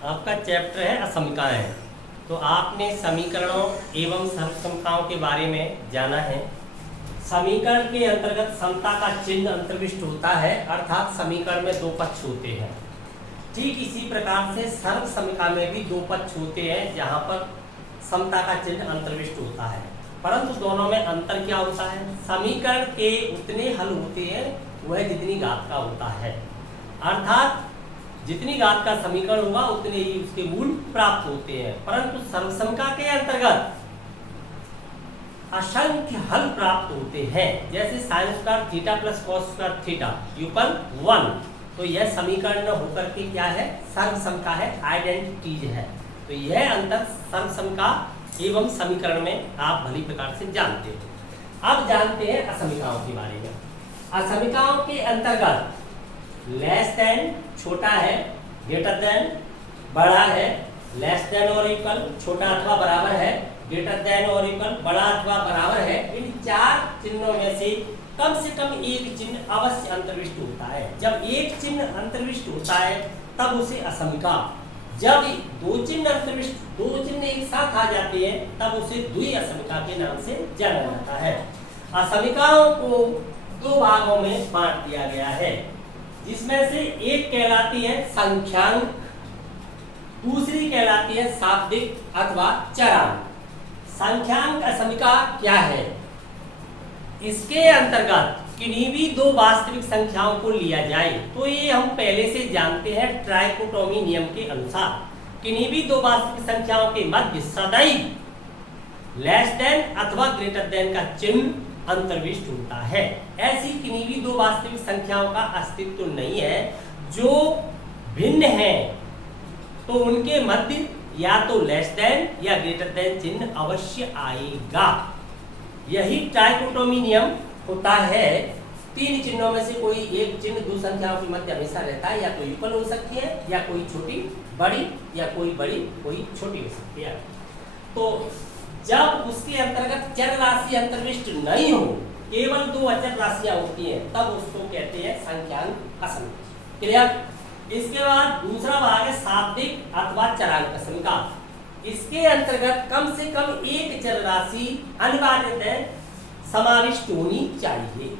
आपका चैप्टर है असमिकाएं। तो आपने समीकरणों एवं सर्वसमताओं के बारे में जाना है। समीकरण के अंतर्गत समता का चिन्ह अंतर्विष्ट होता है, अर्थात समीकरण में दो पक्ष होते हैं। ठीक इसी प्रकार से सर्वसमिका में भी दो पक्ष होते हैं जहाँ पर समता का चिन्ह अंतर्विष्ट होता है, परंतु दोनों में अंतर क्या होता है? समीकरण के उतने हल होते हैं वह जितनी घात का होता है, अर्थात जितनी घात का समीकरण होगा उतने ही उसके मूल प्राप्त होते हैं। परंतु सर्वसमिका के अंतर्गत असंख्य हल प्राप्त होते हैं, जैसे sine square theta plus cos square theta equal 1। तो यह समीकरण न होकर के क्या है? सर्वसमिका है, आइडेंटिटीज है। तो यह अंतर सर्वसमिका एवं समीकरण में आप भली प्रकार से जानते हैं। अब जानते हैं असमिकाओं के बारे में। असमिकाओं के अंतर्गत लेस देन छोटा है, ग्रेटर देन बड़ा है, लेस देन और इक्वल छोटा अथवा बराबर है, ग्रेटर देन और इक्वल बड़ा अथवा बराबर है, इन चार चिन्हों में से कम एक चिन्ह अवश्य अंतर्विष्ट होता है। जब एक चिन्ह अंतर्विष्ट होता है तब उसे असमिका, जब दो चिन्ह एक साथ आ जाते हैं तब उसे द्वि असमिका के नाम से जाना जाता है। असमिकाओं को दो भागों में बांट दिया गया है, जिसमें से एक कहलाती है संख्यांक, दूसरी कहलाती है शाब्दिक अथवा चरांक। संख्यांक असमिका क्या है? इसके अंतर्गत किन्हीं भी दो वास्तविक संख्याओं को लिया जाए तो ये हम पहले से जानते हैं ट्राइकोटोमी नियम के अनुसार, किन्हीं भी दो वास्तविक संख्याओं के मध्य सदैव लेस देन अथवा ग्रेटर देन का चिन्ह अंतर्विष्ट होता है। ऐसी किन्हीं भी दो वास्तविक संख्याओं का अस्तित्व नहीं है जो भिन्न है, तो उनके मध्य या तो लेस देन या ग्रेटर देन चिन्ह अवश्य आएगा। यही ट्राइकोटोमी नियम होता है। तीन चिन्हों में से कोई एक चिन्ह दो संख्याओं के मध्य हमेशा रहता है, या तो इक्वल हो सकती है, या कोई छोटी बड़ी, या कोई बड़ी कोई छोटी हो सकती है। तो जब उसके अंतर्गत चर राशि अंतर्विष्ट नहीं हो, केवल दो अचर राशियां होती हैं, तब उसको कहते हैं संख्यांक असमिका। क्लियर? इसके बाद दूसरा भाग है शाब्दिक अथवा चरांक असमिका। इसके अंतर्गत कम से कम एक चर राशि अनिवार्यतः समाविष्ट होनी चाहिए।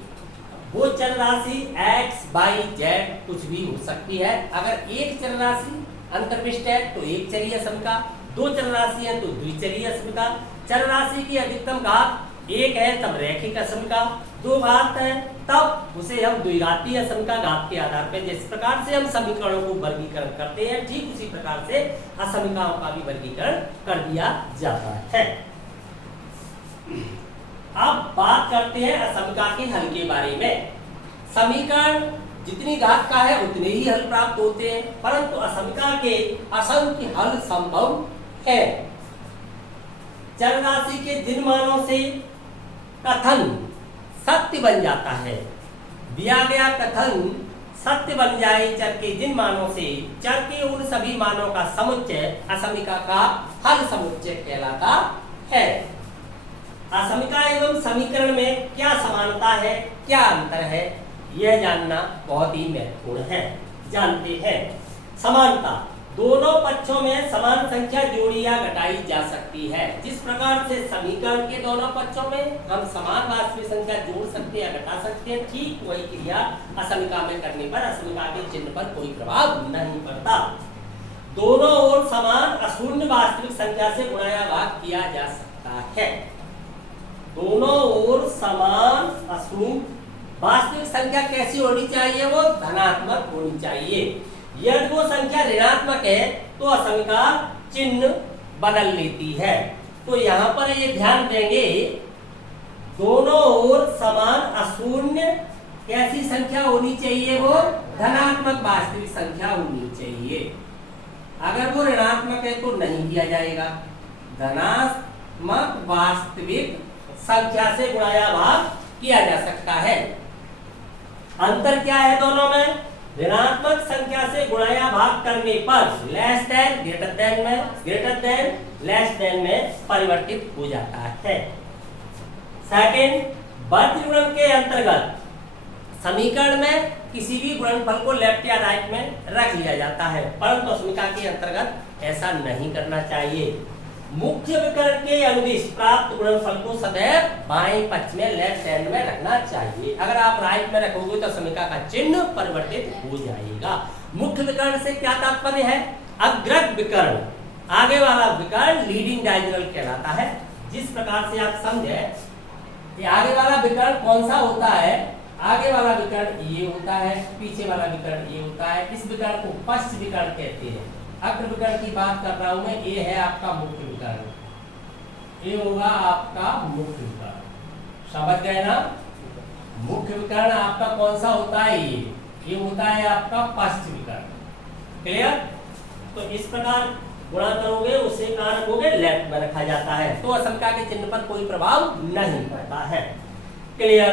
वो चर राशि x, y, z कुछ भी हो सकती है। अगर एक चर राशि अंतर्विष्ट है तो एक चरीय असमिका, दो चर राशि है तो द्विचरीय असमिका। चर राशि की अधिकतम घात एक है तब रैखिक असमिका, दो घात है तब उसे हम द्विघातीय असमिका घात के आधार पर, जिस प्रकार से हम समीकरणों को वर्गीकरण करते हैं ठीक उसी प्रकार से असमिकाओं का भी वर्गीकरण कर दिया जाता है। अब बात करते हैं असमिका के हल के बारे में। समीकरण जितनी घात का है उतने ही हल प्राप्त होते हैं, परंतु असमिका के असंख्य हल संभव है। चर राशि के जिन मानों से कथन सत्य बन जाता है, दिया गया कथन सत्य बन जाए चर के जिन मानों से, चर के उन सभी मानों का समुच्चय असमिका का हल समुच्चय कहलाता है। असमिका एवं समीकरण में क्या समानता है, क्या अंतर है, यह जानना बहुत ही महत्वपूर्ण है। जानते हैं। समानता, दोनों पक्षों में समान संख्या जोड़ी या घटाई जा सकती है। जिस प्रकार से समीकरण के दोनों पक्षों में हम समान वास्तविक संख्या जोड़ सकते या घटा सकते हैं, ठीक वही क्रिया असमिका में करने पर असमिका के चिन्ह पर कोई प्रभाव नहीं पड़ता। दोनों ओर समान अशून्य वास्तविक संख्या से गुणा या भाग किया जा सकता है। दोनों ओर समान अशून्य वास्तविक संख्या कैसी होनी चाहिए? वो धनात्मक होनी चाहिए। यदि वो संख्या ऋणात्मक है तो असमिका चिन्ह बदल लेती है। तो यहाँ पर ये ध्यान देंगे, दोनों ओर समान अशून्य कैसी संख्या होनी चाहिए? वो धनात्मक वास्तविक संख्या होनी चाहिए। अगर वो ऋणात्मक है तो नहीं किया जाएगा। धनात्मक वास्तविक संख्या से गुणा या भाग किया जा सकता है। अंतर क्या है दोनों में? ऋणात्मक संख्या से गुणा या भाग करने पर लेस देन ग्रेटर देन में, ग्रेटर देन लेस देन में परिवर्तित हो जाता है। सेकंड, वर्ग गुणन के अंतर्गत समीकरण में किसी भी गुणनफल को लेफ्ट या राइट में रख लिया जाता है, परंतु समीका के अंतर्गत ऐसा नहीं करना चाहिए। मुख्य विकर्ण के अनुदिश प्राप्त गुणनफल को सदैव बाएं पक्ष में लेफ्ट हैंड में रखना चाहिए। अगर आप राइट में रखोगे तो समीका का चिन्ह परिवर्तित हो जाएगा। मुख्य विकर्ण से क्या तात्पर्य है? अग्रज विकर्ण, आगे वाला विकर्ण लीडिंग डायगोनल कहलाता है। जिस प्रकार से आप समझे कि आगे वाला विकर्ण कौन सा होता है, आगे वाला विकर्ण ये होता है, पीछे वाला विकर्ण ये होता है। इस विकर्ण को पश्च विकर्ण कहते हैं। अग्र विकर्ण की बात कर रहा हूं मैं, ये है आपका मुख्य विकर्ण, ये होगा आपका मुख्य विकर्ण। समझ गए ना? मुख्य विकर्ण आपका कौन सा होता है? ये होता है आपका पश्च विकर्ण। क्लियर? तो इस प्रकार गुणा करोगे उससे कहाँ रखोगे? लेफ्ट में रखा जाता है, तो असमका के चिन्ह पर कोई प्रभाव नहीं पड़ता है। क्लियर?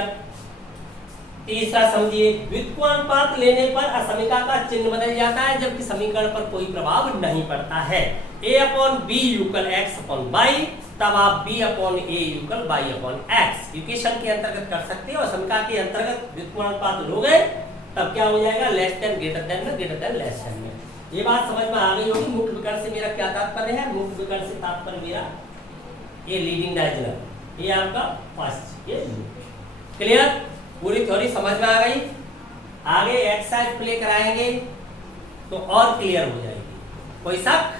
तीसरा समझिए, व्युत्क्रमानुपात लेने पर असमिका का चिन्ह बदल जाता है जबकि समीकरण पर कोई प्रभाव नहीं पड़ता है। a/b = x/y, तब आप b/a = y/x इक्वेशन के अंतर्गत कर सकते हो। और समीका के अंतर्गत व्युत्क्रमानुपात लोगे तब क्या हो जाएगा? लेस देन ग्रेटर देन में, ग्रेटर देन लेस देन में। ये बात समझ में आ गई होगी। मुख्य विकर्ण से मेरा क्या तात्पर्य है? मुख्य विकर्ण से तात्पर्य मेरा ये लीडिंग डायगोनल, ये आपका फर्स्ट, ये क्लियर? पूरी थ्योरी समझ में आ गई। आगे एक्सरसाइज प्ले कराएंगे तो और क्लियर हो जाएगी। कोई शक?